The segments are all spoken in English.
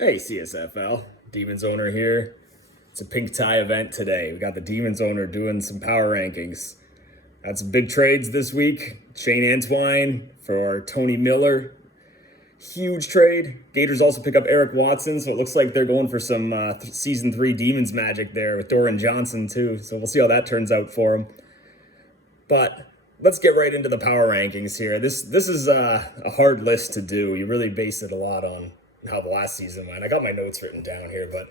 Hey, CSFL. Demons owner here. It's a pink tie event today. We got the Demons owner doing some power rankings. Got some big trades this week. Shane Antwine for Tony Miller. Huge trade. Gators also pick up Eric Watson, so it looks like they're going for some Season 3 Demons magic there with Doran Johnson, too. So we'll see how that turns out for him. But let's get right into the power rankings here. This is a hard list to do. You really base it a lot on how the last season went. I got my notes written down here, but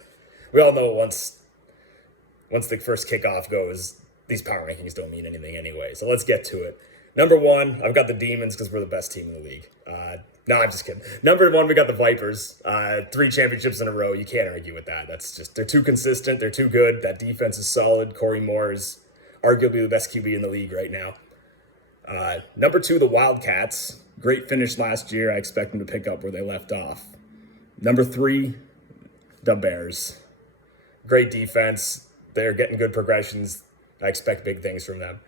we all know once the first kickoff goes, these power rankings don't mean anything anyway. So let's get to it. Number one, I've got the Demons because we're the best team in the league. No, I'm just kidding. Number one, we got the Vipers. 3 championships in a row. You can't argue with that. They're too consistent. They're too good. That defense is solid. Corey Moore is arguably the best QB in the league right now. Number 2, the Wildcats. Great finish last year. I expect them to pick up where they left off. Number 3, the Bears. Great defense. They're getting good progressions. I expect big things from them.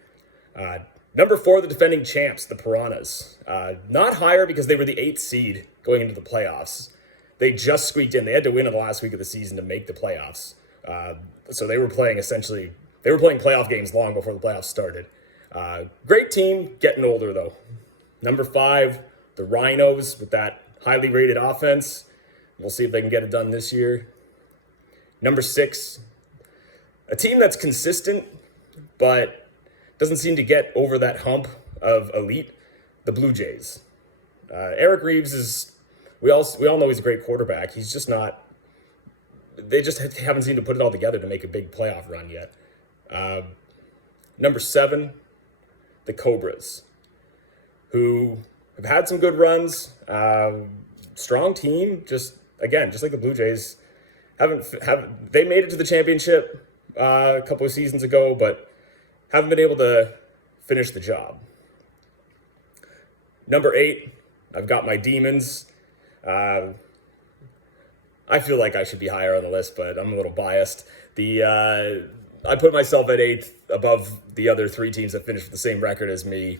Number 4, the defending champs, the Piranhas. Not higher because they were the 8th seed going into the playoffs. They just squeaked in. They had to win in the last week of the season to make the playoffs. So they were playing playoff games long before the playoffs started. Great team, getting older though. Number 5, the Rhinos with that highly rated offense. We'll see if they can get it done this year. Number 6, a team that's consistent, but doesn't seem to get over that hump of elite, the Blue Jays. Eric Reeves we all know he's a great quarterback. He's just not, they just haven't seemed to put it all together to make a big playoff run yet. Number 7, the Cobras, who have had some good runs. Strong team, just like the Blue Jays, they made it to the championship a couple of seasons ago, but haven't been able to finish the job. Number 8, I've got my Demons. I feel like I should be higher on the list, but I'm a little biased. I put myself at 8th above the other 3 teams that finished with the same record as me,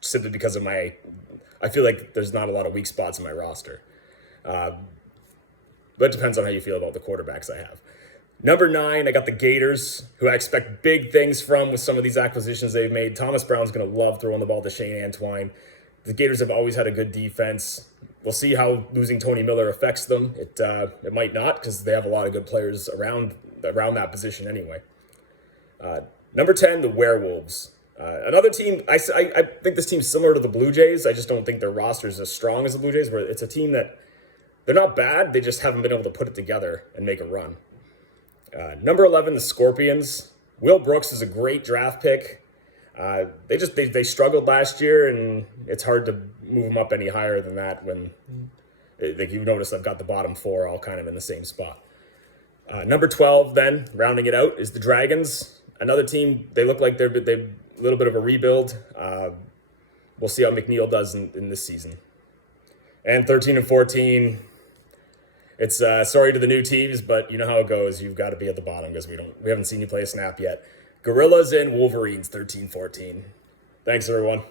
simply because of I feel like there's not a lot of weak spots in my roster. But it depends on how you feel about the quarterbacks I have. Number 9, I got the Gators, who I expect big things from with some of these acquisitions they've made. Thomas Brown's going to love throwing the ball to Shane Antwine. The Gators have always had a good defense. We'll see how losing Tony Miller affects them. It might not, because they have a lot of good players around that position anyway. Number 10, the Werewolves. Another team, I think this team's similar to the Blue Jays. I just don't think their roster is as strong as the Blue Jays, where it's a team that they're not bad. They just haven't been able to put it together and make a run. Number 11, the Scorpions. Will Brooks is a great draft pick. They struggled last year, and it's hard to move them up any higher than that when you notice I've got the bottom 4 all kind of in the same spot. Number 12, then, rounding it out, is the Dragons. Another team, they look like they're a little bit of a rebuild. We'll see how McNeil does in this season. And 13 and 14, it's sorry to the new teams, but you know how it goes. You've got to be at the bottom because we haven't seen you play a snap yet. Gorillas and Wolverines, 13-14. Thanks, everyone.